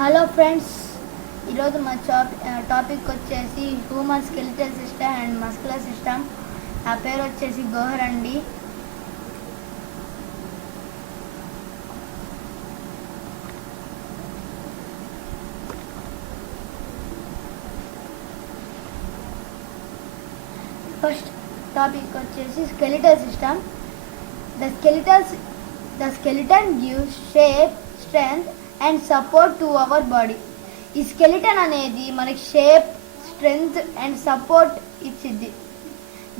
Hello friends, ఈరోజు మా టాపిక్ వచ్చేసి human skeletal system and muscular system. నా పేరు వచ్చేసి గోహర్ అండి. ఫస్ట్ టాపిక్ వచ్చేసి skeletal system. The skeleton gives shape, strength and support to our body. ఈ స్కెలిటన్ అనేది మనకి షేప్, స్ట్రెంగ్త్ అండ్ సపోర్ట్ ఇచ్చిద్ది.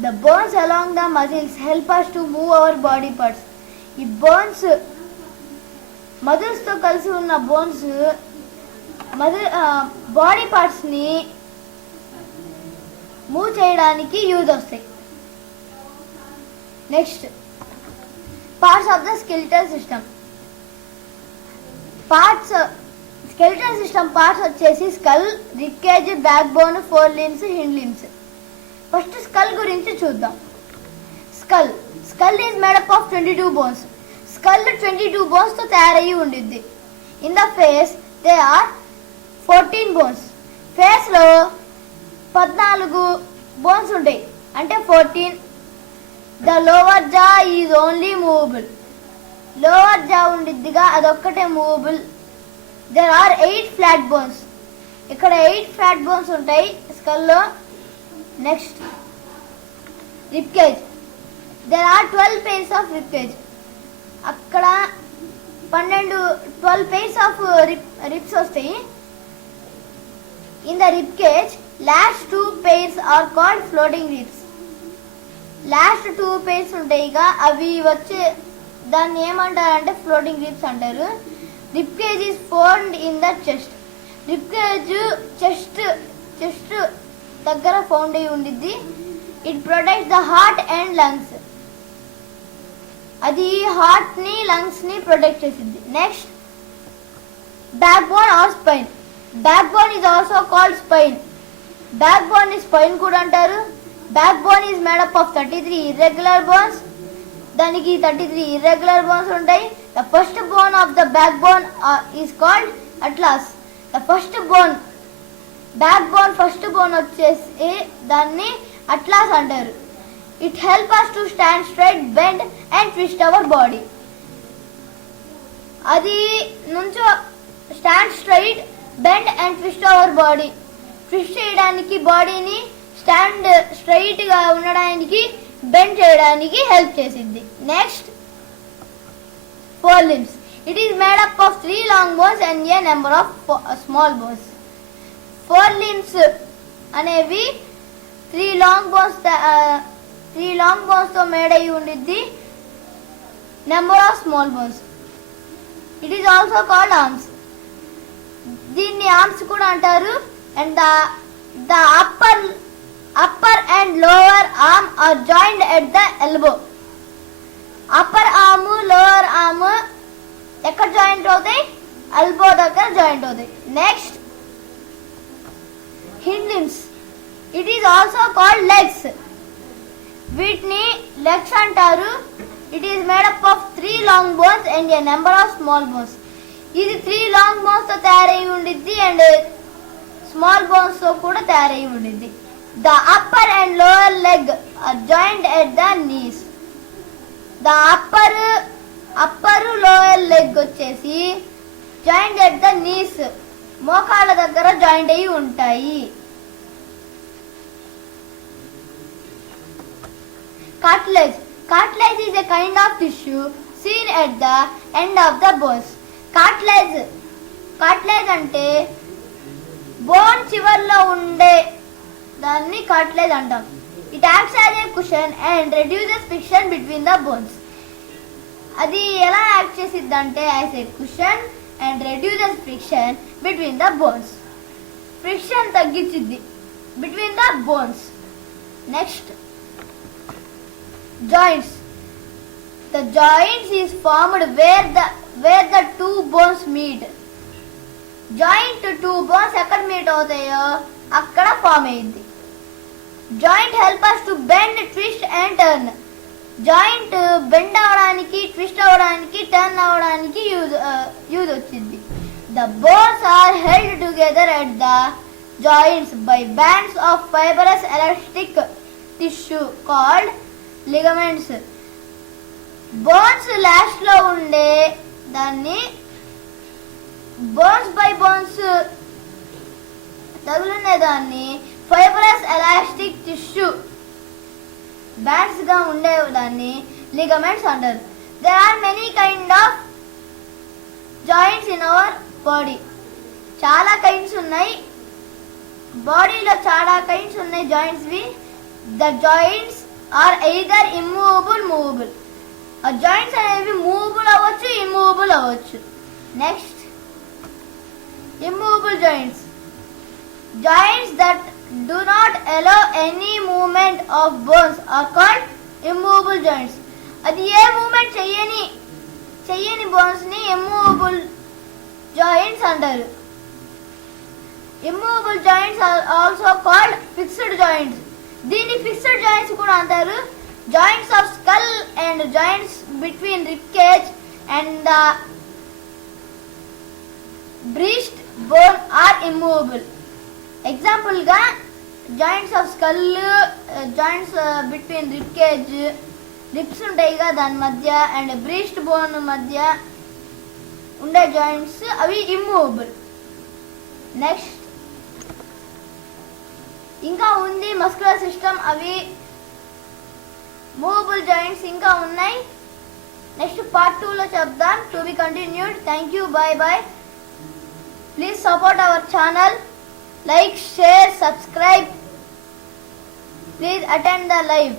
The bones along the muscles help us to move our body parts. ఈ bones మజిల్స్తో కలిసి ఉన్న bones body పార్ట్స్ని move చేయడానికి యూజ్ వస్తాయి. Next, parts of the skeletal system. Skeletal system parts వచ్చేసి skull, ribcage, backbone, forelimbs, hind limbs. First skull గురించి చూద్దాం. Skull is made up of 22 bones. Skull 22 bones తో తయారయ్యి ఉండిద్ది. In the face they are 14 bones. Face లో 14 bones ఉంటాయి, అంటే 14. The lower jaw is only movable. Lower jaw ఉండిద్దిగా, అదొక్కటే movable. There are 8 flat bones. ఇక్కడ 8 ఫ్లాట్ బోన్స్ ఉంటాయి స్కల్లో. Next, ribcage. There are 12 pairs of ribcage. అక్కడ 12 pairs ఆఫ్ రిబ్స్ వస్తాయి. In the ribcage last 2 pairs are called floating ribs. Last 2 pairs ఉంటాయిగా, అవి వచ్చే దాన్ని ఏమంటారంటే ఫ్లోటింగ్ రిబ్స్ అంటారు. Ribcage is found in the chest. Ribcage chest దగ్గర found అయి ఉండిద్ది. It protects the heart and lungs. అది హార్ట్ ని, లంగ్స్ ని ప్రొటెక్ట్ చేసింది. Next, backbone or spine. Backbone is also called spine. Backbone ని spine కూడా అంటారు. Backbone is made up of 33 irregular bones. దానికి 33 irregular bones ఉంటాయి. The first bone of the backbone is called atlas. The first bone, back bone first bone వచ్చేసి దాన్ని అట్లాస్ అంటారు. It help us to stand straight, bend and twist our body. అది నుంచో stand straight, bend and twist our body. Twist చేయడానికి, బాడీని stand straight గా ఉండడానికి, బెండ్ చేయడానికి హెల్ప్ చేసింది. Next, four limbs. It is made up of 3 long bones and a number of small bones. Four limbs అనేవి 3 long bones తో మేడ్ అయి ఉండిద్ది. Number of small bones. It is also called arms. దీన్ని arms కూడా అంటారు. And the upper and lower arm are joint at the elbow. Upper arm, lower arm ఎక్కడ joint అవుతాయి? Elbow దగ్గర జాయింట్ అవుతాయి. Next, hind limbs. It is also called legs. వీటిని లెగ్స్ అంటారు. It is made up of 3 long bones and a number of small bones. ఇది 3 long bones తో తయారై ఉండిద్ది అండ్ స్మాల్ బోన్స్ తో కూడా తయారై ఉండిద్ది. The upper and lower leg are joined at the knees. The upper lower leg వచ్చేసి joined at the knees, మోకాళ్ళ దగ్గర జాయింట్ అయి ఉంటాయి. Cartilage is a kind of tissue seen at the end of the bones. Cartilage అంటే bone చివర్లో ఉండే దాన్ని cartilage అంటాం. It acts as a cushion and reduces friction between the bones. అది ఎలా యాక్ట్ చేసిద్ది అంటే as a cushion and reduces friction between the bones. Friction తగ్గించిద్ది between the bones. Next, joints. The joints is formed where the 2 bones meet. Joint 2 bones ఎక్కడ meet అవుతాయో అక్కడ form అయ్యింది. Joint help us to bend, twist and turn. Joint bend అవడానికి, ట్విస్ట్ అవడానికి, టర్న్ అవడానికి యూజ్ వచ్చింది. The bones are held together at the joints by bands of fibrous elastic tissue called ligaments. Bones last లో ఉండే దాన్ని బోన్స్ బై బోన్స్ తగులునే దాన్ని fibrous elastic tissue bands గా ఉండే దాన్ని లిగమెంట్స్ అంటారు. There are many kind of joints in our body. చాలా కైండ్స్ ఉన్నాయి బాడీలో, చాలా కైండ్స్ ఉన్నాయి జాయింట్స్ వి. The joints are either immovable, movable. ఆ జాయింట్స్ అనేవి మూవబుల్ అవ్వచ్చు, ఇమ్మూవబుల్ అవ్వచ్చు. Next immovable joints. Joints that do not allow any movement of bones are called immovable joints. అది ఏ మూవ్మెంట్ చెయ్యని బోన్స్ ని immovable joints అంటారు. Immovable joints are also called fixed joints. దీన్ని fixed joints కూడా అంటారు. Joints of skull and joints between rib cage and the breastbone are immovable. Example గా joints of skull, joints between rib cage, ribs ఉంటాయిగా దాని మధ్య, and breast bone మధ్య ఉండే జాయింట్స్ అవి ఇమ్మూవబుల్. నెక్స్ట్ ఇంకా ఉంది మస్కులర్ సిస్టమ్, అవి మూవబుల్ జాయింట్స్ ఇంకా ఉన్నాయి. నెక్స్ట్ పార్ట్ 2 లో చెప్దాం. To be continued. Thank you. By by. Please support our channel. Like, share, subscribe. Please attend the live.